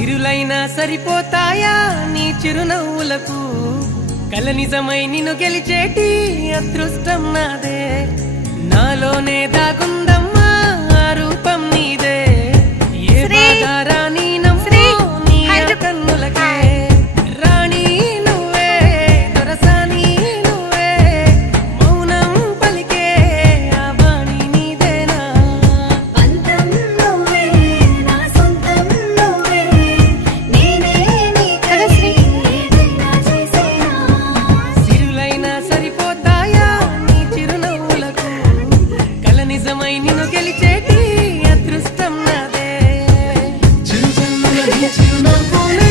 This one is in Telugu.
సిరులైనా సరిపోతాయా నీ చిరునవ్వులకు కల నిజమై నిన్ను గెలిచేటి అదృష్టం నాదే నాలోనే దాగుందమ్మా ఆ రూపం నీదే ఏ బాధారా నీ నమ్ము నీ కన్నులకే రాణి నువ్వే దొరసాని నువ్వే మౌనం పలికే ఆ వాణి నీదేనా పంతం నువ్వే నా సొంతం నువ్వే నేనే నీ కలిసి ఏదైనా చేసేనా సిరులైనా సరిపోతాయా నీ చిరునవ్వులకు కల నిజమై నిన్ను గెలిచేటి అదృష్టం నాదే చిరునవ్వులే